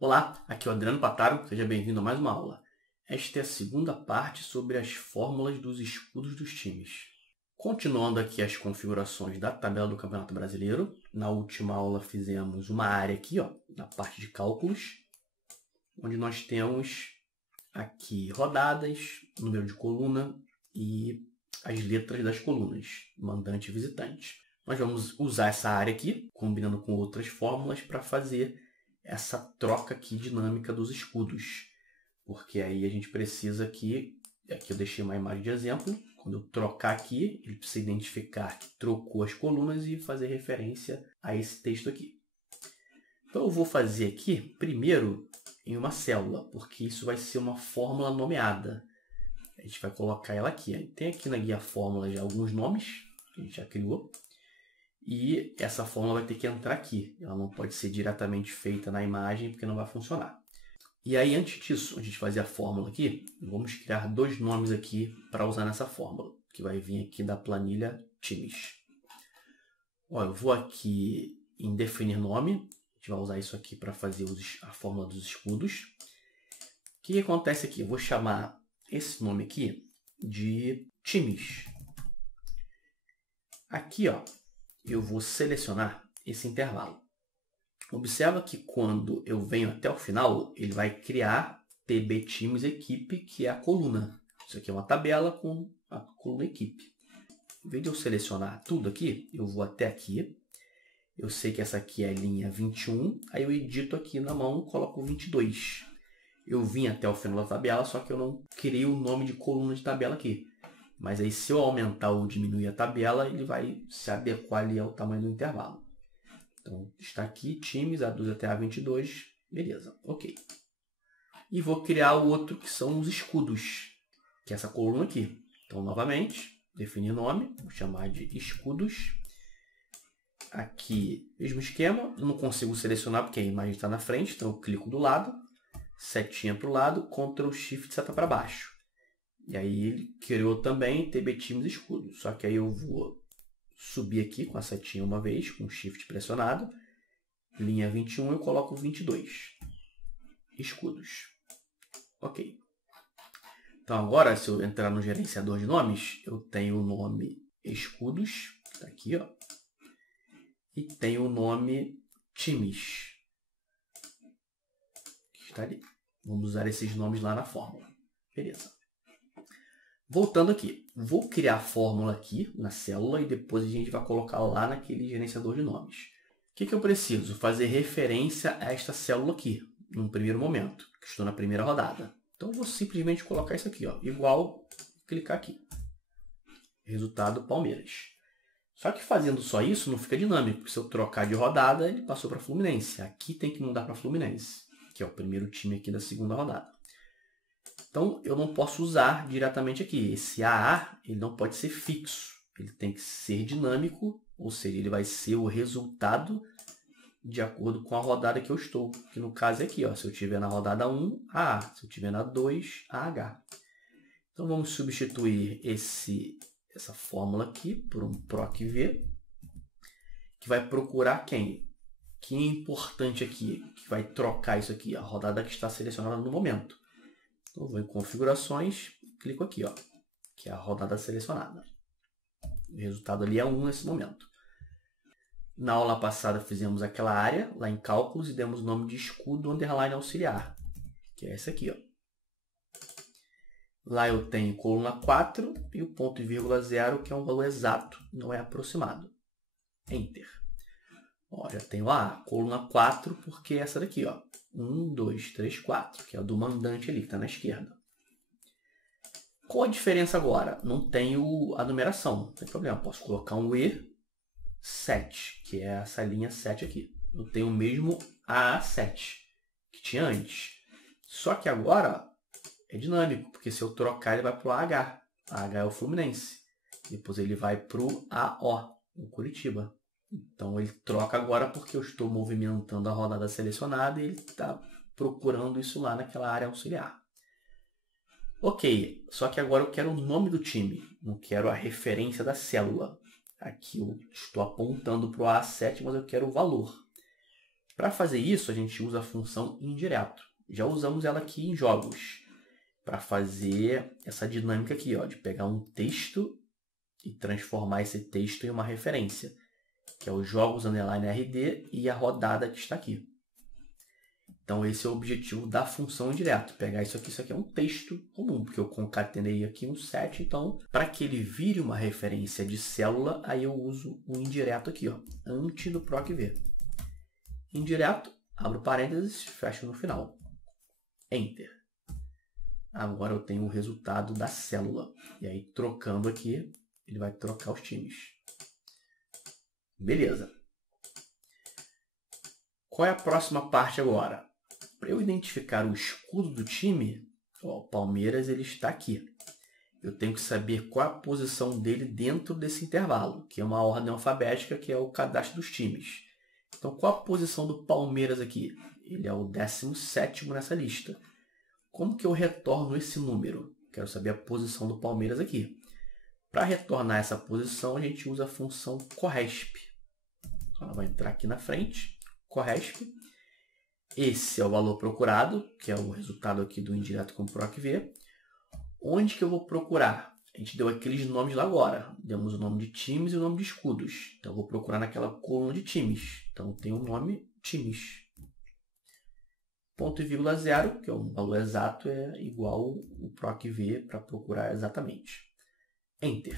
Olá, aqui é o Adriano Pataro, seja bem-vindo a mais uma aula. Esta é a segunda parte sobre as fórmulas dos escudos dos times. Continuando aqui as configurações da tabela do Campeonato Brasileiro, na última aula fizemos uma área aqui, na parte de cálculos, onde nós temos aqui rodadas, número de coluna e as letras das colunas, mandante e visitante. Nós vamos usar essa área aqui, combinando com outras fórmulas, para fazer essa troca aqui dinâmica dos escudos. Porque aí a gente precisa aqui eu deixei uma imagem de exemplo, quando eu trocar aqui, ele precisa identificar que trocou as colunas e fazer referência a esse texto aqui. Então eu vou fazer aqui, primeiro, em uma célula, porque isso vai ser uma fórmula nomeada. A gente vai colocar ela aqui. Tem aqui na guia fórmula já alguns nomes, que a gente já criou. E essa fórmula vai ter que entrar aqui. Ela não pode ser diretamente feita na imagem, porque não vai funcionar. E aí, antes disso, a gente fazer a fórmula aqui, vamos criar dois nomes aqui para usar nessa fórmula, que vai vir aqui da planilha times. Eu vou aqui em definir nome. A gente vai usar isso aqui para fazer a fórmula dos escudos. O que acontece aqui? Eu vou chamar esse nome aqui de times. Aqui, eu vou selecionar esse intervalo. Observa que quando eu venho até o final, ele vai criar TB Times Equipe, que é a coluna. Isso aqui é uma tabela com a coluna equipe. Em vez de eu selecionar tudo aqui, eu vou até aqui. Eu sei que essa aqui é a linha 21, aí eu edito aqui na mão e coloco 22. Eu vim até o final da tabela, só que eu não criei o nome de coluna de tabela aqui. Mas aí, se eu aumentar ou diminuir a tabela, ele vai se adequar ali ao tamanho do intervalo. Então, está aqui, times, A12 até A22. Beleza, ok. E vou criar o outro, que são os escudos, que é essa coluna aqui. Então, novamente, definir nome, vou chamar de escudos. Aqui, mesmo esquema, eu não consigo selecionar porque a imagem está na frente, então eu clico do lado, setinha para o lado, Ctrl Shift seta para baixo. E aí ele criou também TB Times Escudo. Só que aí eu vou subir aqui com a setinha uma vez, com o Shift pressionado. Linha 21 eu coloco 22. Escudos. Ok. Então agora, se eu entrar no gerenciador de nomes, eu tenho o nome escudos, que está aqui, e tenho o nome times, que está ali. Vamos usar esses nomes lá na fórmula. Beleza. Voltando aqui, vou criar a fórmula aqui na célula e depois a gente vai colocar lá naquele gerenciador de nomes. O que eu preciso? Fazer referência a esta célula aqui, num primeiro momento, que estou na primeira rodada. Então, eu vou simplesmente colocar isso aqui, igual, clicar aqui. Resultado, Palmeiras. Só que fazendo só isso não fica dinâmico, porque se eu trocar de rodada, ele passou para Fluminense. Aqui tem que mudar para Fluminense, que é o primeiro time aqui da segunda rodada. Então, eu não posso usar diretamente aqui. Esse AA ele não pode ser fixo. Ele tem que ser dinâmico, ou seja, ele vai ser o resultado de acordo com a rodada que eu estou. Que no caso é aqui, se eu estiver na rodada 1, AA. Se eu estiver na 2, AH. Então, vamos substituir essa fórmula aqui por um PROC-V, que vai procurar quem? Quem é importante aqui, que vai trocar isso aqui, a rodada que está selecionada no momento. Então, eu vou em configurações, clico aqui, que é a rodada selecionada. O resultado ali é 1 nesse momento. Na aula passada fizemos aquela área, lá em cálculos, e demos o nome de escudo underline auxiliar, que é esse aqui. Lá eu tenho coluna 4 e o ponto e vírgula 0, que é um valor exato, não é aproximado. Enter. Já tenho a coluna 4, porque é essa daqui, 1, 2, 3, 4, que é a do mandante ali, que está na esquerda. Qual a diferença agora? Não tenho a numeração, não tem problema. Posso colocar um E7, que é essa linha 7 aqui. Eu tenho o mesmo AA7, que tinha antes. Só que agora é dinâmico, porque se eu trocar, ele vai para o AH. AH é o Fluminense. Depois ele vai para o AO, o Curitiba. Então, ele troca agora porque eu estou movimentando a rodada selecionada e ele está procurando isso lá naquela área auxiliar. Ok, só que agora eu quero o nome do time, não quero a referência da célula. Aqui eu estou apontando para o A7, mas eu quero o valor. Para fazer isso, a gente usa a função indireto. Já usamos ela aqui em jogos, para fazer essa dinâmica aqui, ó, de pegar um texto e transformar esse texto em uma referência, que é o jogos _rd e a rodada que está aqui. Então esse é o objetivo da função indireto, pegar isso aqui é um texto comum, porque eu concatenei aqui um set, então para que ele vire uma referência de célula, aí eu uso o indireto aqui, ó, antes do procv. Indireto, abro parênteses, fecho no final. Enter. Agora eu tenho o resultado da célula. E aí trocando aqui, ele vai trocar os times. Beleza. Qual é a próxima parte agora? Para eu identificar o escudo do time, ó, o Palmeiras ele está aqui. Eu tenho que saber qual a posição dele dentro desse intervalo, que é uma ordem alfabética, que é o cadastro dos times. Então, qual a posição do Palmeiras aqui? Ele é o 17º nessa lista. Como que eu retorno esse número? Quero saber a posição do Palmeiras aqui. Para retornar essa posição, a gente usa a função corresp. Ela vai entrar aqui na frente, corresp. Esse é o valor procurado, que é o resultado aqui do indireto com procv. Onde que eu vou procurar? A gente deu aqueles nomes lá agora. Demos o nome de times e o nome de escudos. Então, eu vou procurar naquela coluna de times. Então, tem o nome times. Ponto e vírgula 0, que é um valor exato, é igual o procv para procurar exatamente. Enter.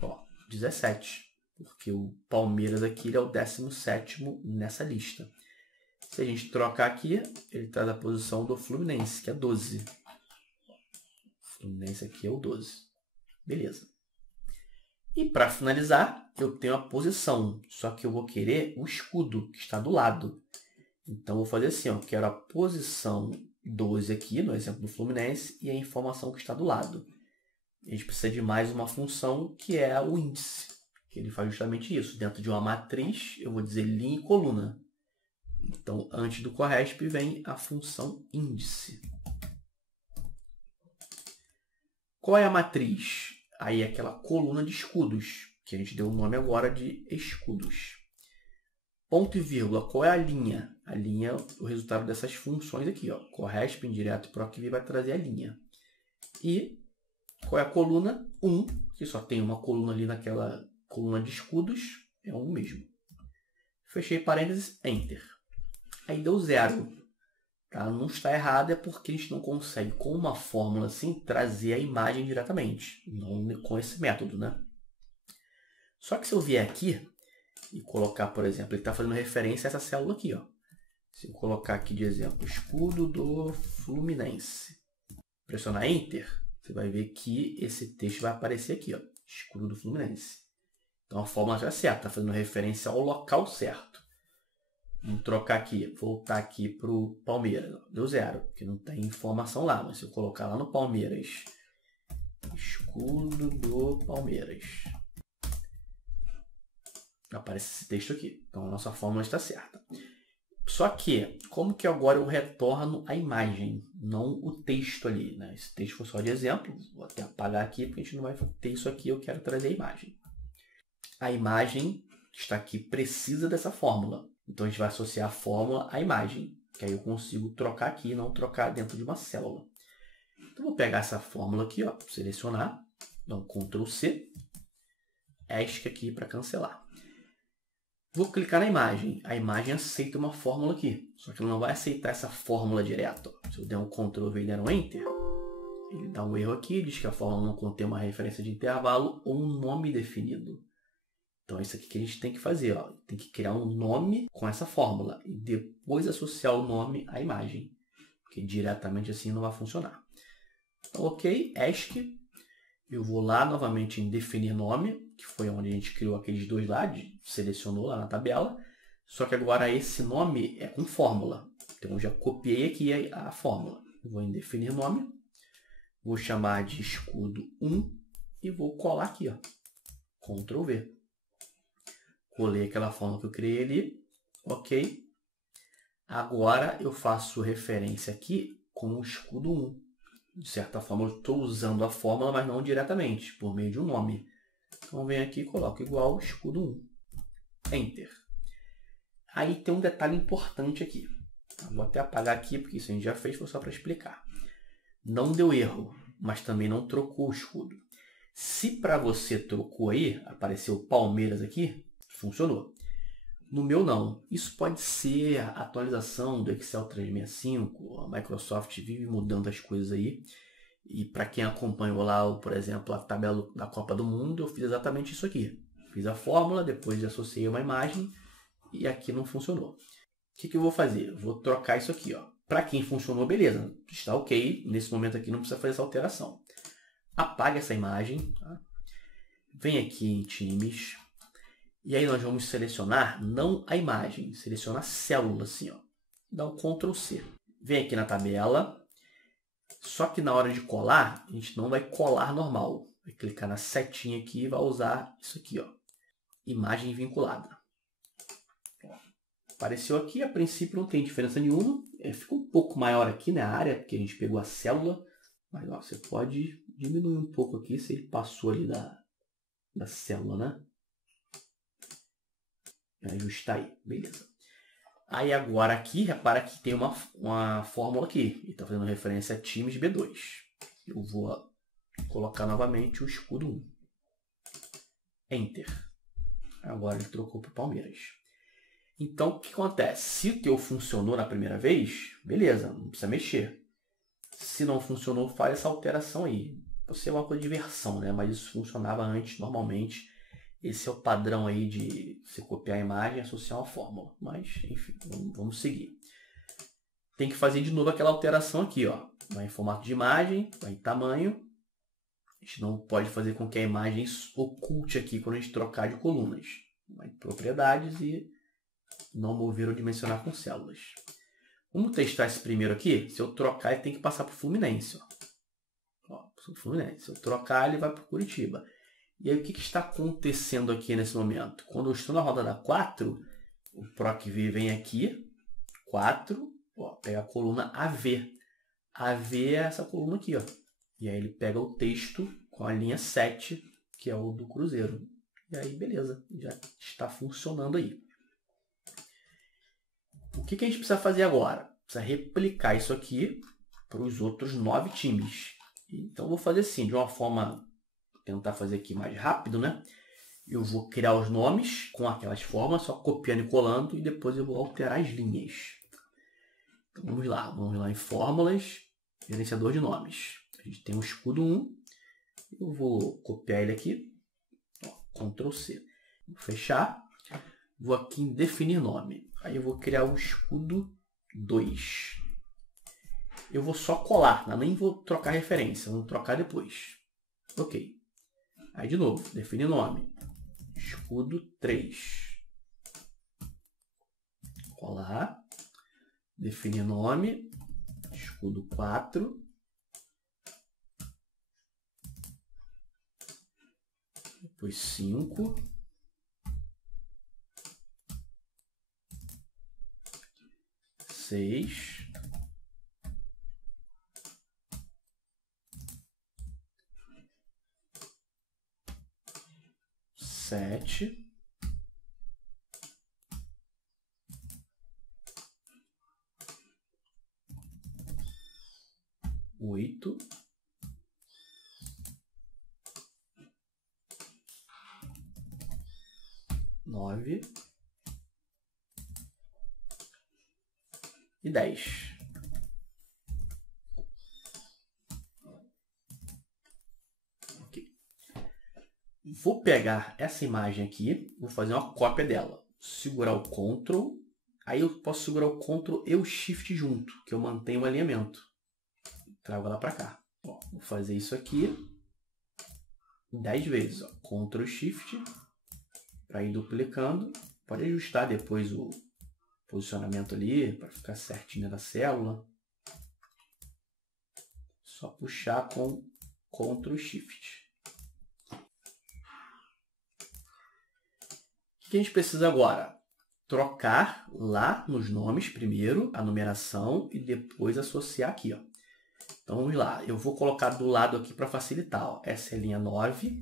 Ó, 17. Porque o Palmeiras aqui ele é o 17º nessa lista. Se a gente trocar aqui, ele traz a posição do Fluminense, que é 12. O Fluminense aqui é o 12. Beleza. E para finalizar, eu tenho a posição, só que eu vou querer o escudo que está do lado. Então, eu vou fazer assim, ó, eu quero a posição 12 aqui, no exemplo do Fluminense, e a informação que está do lado. A gente precisa de mais uma função, que é o índice, que ele faz justamente isso. Dentro de uma matriz, eu vou dizer linha e coluna. Então, antes do corresp vem a função índice. Qual é a matriz? Aí é aquela coluna de escudos, que a gente deu o nome agora de escudos. Ponto e vírgula, qual é a linha? A linha é o resultado dessas funções aqui, ó. Corresp, indireto e procv vai trazer a linha. E qual é a coluna? 1, que só tem uma coluna ali naquela coluna de escudos, é 1 mesmo. Fechei parênteses, Enter. Aí deu 0. Tá? Não está errado, é porque a gente não consegue, com uma fórmula assim, trazer a imagem diretamente. Não com esse método, né? Só que se eu vier aqui e colocar, por exemplo, ele está fazendo referência a essa célula aqui, ó. Se eu colocar aqui de exemplo, escudo do Fluminense, pressionar Enter, você vai ver que esse texto vai aparecer aqui, ó, escudo do Fluminense. Então a fórmula já é certa, está fazendo referência ao local certo. Vamos trocar aqui, voltar aqui para o Palmeiras. Deu 0, porque não tem informação lá, mas se eu colocar lá no Palmeiras, escudo do Palmeiras, aparece esse texto aqui. Então a nossa fórmula está certa. Só que, como que agora eu retorno a imagem, não o texto ali, né? Esse texto foi só de exemplo, vou até apagar aqui, porque a gente não vai ter isso aqui, eu quero trazer a imagem. A imagem que está aqui precisa dessa fórmula. Então a gente vai associar a fórmula à imagem, que aí eu consigo trocar aqui e não trocar dentro de uma célula. Então vou pegar essa fórmula aqui, ó, selecionar, dar um Ctrl C, ESC aqui para cancelar. Vou clicar na imagem. A imagem aceita uma fórmula aqui, só que ela não vai aceitar essa fórmula direto. Se eu der um Ctrl V e der um Enter, ele dá um erro aqui, diz que a fórmula não contém uma referência de intervalo ou um nome definido. Então é isso aqui que a gente tem que fazer, ó. Tem que criar um nome com essa fórmula e depois associar o nome à imagem, porque diretamente assim não vai funcionar. Então, ok, ESC. Eu vou lá novamente em definir nome, que foi onde a gente criou aqueles dois lá, selecionou lá na tabela. Só que agora esse nome é com fórmula. Então eu já copiei aqui a fórmula. Vou em definir nome, vou chamar de escudo 1 e vou colar aqui, ó. Ctrl V. Colei aquela fórmula que eu criei ali, ok. Agora eu faço referência aqui com o escudo 1. De certa forma eu estou usando a fórmula, mas não diretamente, por meio de um nome. Então venho aqui e coloco igual escudo 1. Enter. Aí tem um detalhe importante aqui. Vou até apagar aqui, porque isso a gente já fez, foi só para explicar. Não deu erro, mas também não trocou o escudo. Se para você trocou aí, apareceu Palmeiras aqui, funcionou. No meu não. Isso pode ser a atualização do Excel 365, a Microsoft vive mudando as coisas aí. E para quem acompanhou lá, por exemplo, a tabela da Copa do Mundo, eu fiz exatamente isso aqui. Fiz a fórmula, depois associei uma imagem e aqui não funcionou. O que eu vou fazer? Eu vou trocar isso aqui. Para quem funcionou, beleza. Está ok. Nesse momento aqui não precisa fazer essa alteração. Apague essa imagem. Tá? Vem aqui em times. E aí nós vamos selecionar não a imagem, seleciona a célula assim, ó. Dá um Ctrl C. Vem aqui na tabela. Só que na hora de colar, a gente não vai colar normal. Vai clicar na setinha aqui e vai usar isso aqui, ó. Imagem vinculada. Apareceu aqui, a princípio não tem diferença nenhuma. Ficou um pouco maior aqui na área, porque a gente pegou a célula. Mas ó, você pode diminuir um pouco aqui se ele passou ali da célula, né? Ajustar aí, beleza. Aí agora aqui, repara que tem uma fórmula aqui. Ele está fazendo referência a times B2. Eu vou colocar novamente o escudo 1. Enter. Agora ele trocou para o Palmeiras. Então, o que acontece? Se o teu funcionou na primeira vez, beleza, não precisa mexer. Se não funcionou, faz essa alteração aí. Pode ser uma coisa de versão, né? Mas isso funcionava antes, normalmente. Esse é o padrão aí de você copiar a imagem e associar uma fórmula. Mas, enfim, vamos seguir. Tem que fazer de novo aquela alteração aqui, ó. Vai em formato de imagem, vai em tamanho. A gente não pode fazer com que a imagem oculte aqui quando a gente trocar de colunas. Vai em propriedades e não mover ou dimensionar com células. Vamos testar esse primeiro aqui. Se eu trocar, ele tem que passar para o Fluminense. Ó, Fluminense. Se eu trocar, ele vai para o Curitiba. E aí, o que está acontecendo aqui nesse momento? Quando eu estou na rodada 4, o PROC-V vem aqui, 4, ó, pega a coluna AV. AV é essa coluna aqui, ó. E aí ele pega o texto com a linha 7, que é o do Cruzeiro. E aí, beleza, já está funcionando aí. O que a gente precisa fazer agora? Precisa replicar isso aqui para os outros 9 times. Então, eu vou fazer assim, de uma forma... tentar fazer aqui mais rápido, né? Eu vou criar os nomes com aquelas formas, só copiando e colando, e depois eu vou alterar as linhas. Então, vamos lá em fórmulas, gerenciador de nomes. A gente tem o escudo 1, eu vou copiar ele aqui, ó, Ctrl C. Vou fechar, vou aqui em definir nome. Aí eu vou criar o escudo 2. Eu vou só colar, nem vou trocar referência, vou trocar depois. Ok. Aí de novo, definir nome. Escudo 3. Colar. Definir nome. Escudo 4. Depois 5. 6. 7, 8, 9 e 10. Vou pegar essa imagem aqui, vou fazer uma cópia dela. Segurar o Ctrl, aí eu posso segurar o Ctrl e o Shift junto, que eu mantenho o alinhamento. Trago ela para cá. Ó, vou fazer isso aqui 10 vezes. Ó. Ctrl Shift, para ir duplicando. Pode ajustar depois o posicionamento ali, para ficar certinho da célula. Só puxar com Ctrl Shift. O que a gente precisa agora? Trocar lá nos nomes primeiro, a numeração, e depois associar aqui. Ó. Então vamos lá, eu vou colocar do lado aqui para facilitar. Ó. Essa é a linha 9,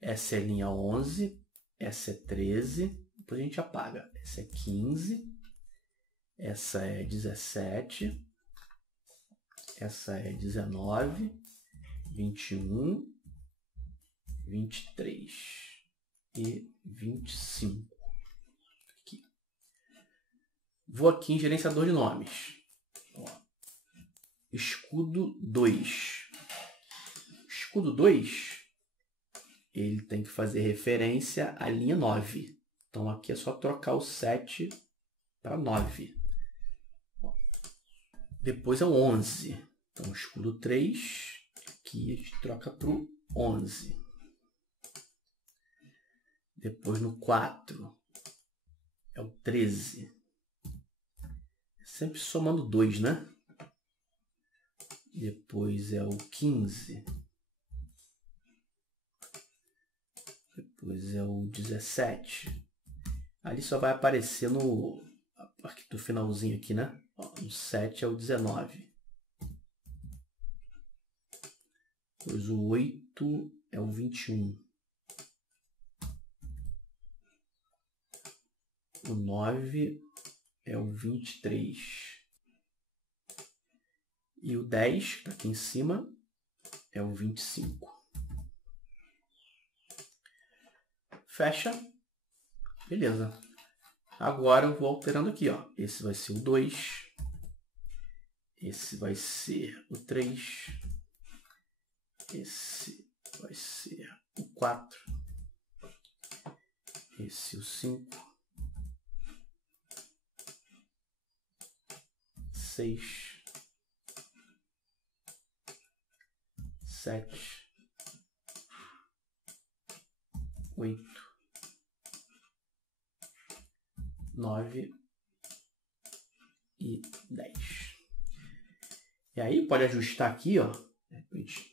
essa é a linha 11, essa é 13 depois a gente apaga. Essa é 15, essa é 17, essa é 19, 21, 23 e 25. Aqui. Vou aqui em gerenciador de nomes. Ó. Escudo 2. Escudo 2, ele tem que fazer referência à linha 9. Então aqui é só trocar o 7 para 9. Ó. Depois é o 11. Então escudo 3, aqui a gente troca para o 11. Depois no 4 é o 13. Sempre somando 2, né? Depois é o 15. Depois é o 17. Ali só vai aparecer no finalzinho aqui, né? Ó, no 7 é o 19. Depois o 8 é o 21. O 9 é o 23. E o 10, que está aqui em cima, é o 25. Fecha. Beleza. Agora eu vou alterando aqui, ó. Esse vai ser o 2. Esse vai ser o 3. Esse vai ser o 4. Esse o 5. 6. 7, 8, 9 e 10. E aí pode ajustar aqui, ó,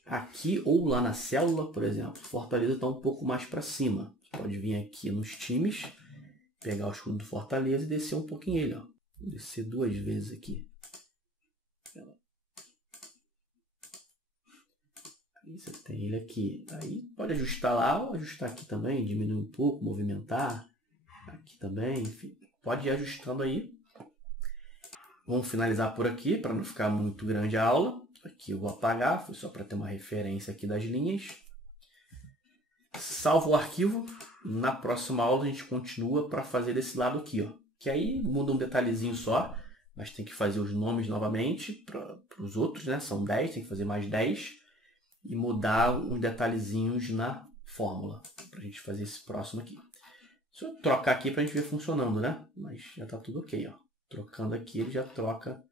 aqui ou lá na célula, por exemplo. Fortaleza está um pouco mais para cima. Você pode vir aqui nos times, pegar o escudo do Fortaleza e descer um pouquinho ele, ó. Descer 2 vezes aqui. Você tem ele aqui. Aí pode ajustar lá ou ajustar aqui também, diminuir um pouco, movimentar. Aqui também, enfim. Pode ir ajustando aí. Vamos finalizar por aqui, para não ficar muito grande a aula. Aqui eu vou apagar, foi só para ter uma referência aqui das linhas. Salvo o arquivo. Na próxima aula a gente continua para fazer desse lado aqui, ó. Que aí muda um detalhezinho só, mas tem que fazer os nomes novamente para os outros, né? São 10, tem que fazer mais 10. E mudar uns detalhezinhos na fórmula, para a gente fazer esse próximo aqui. Deixa eu trocar aqui para a gente ver funcionando, né? Mas já está tudo ok, ó. Trocando aqui, ele já troca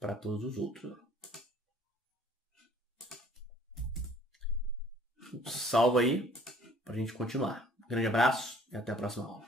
para todos os outros. Salva aí para a gente continuar. Grande abraço e até a próxima aula.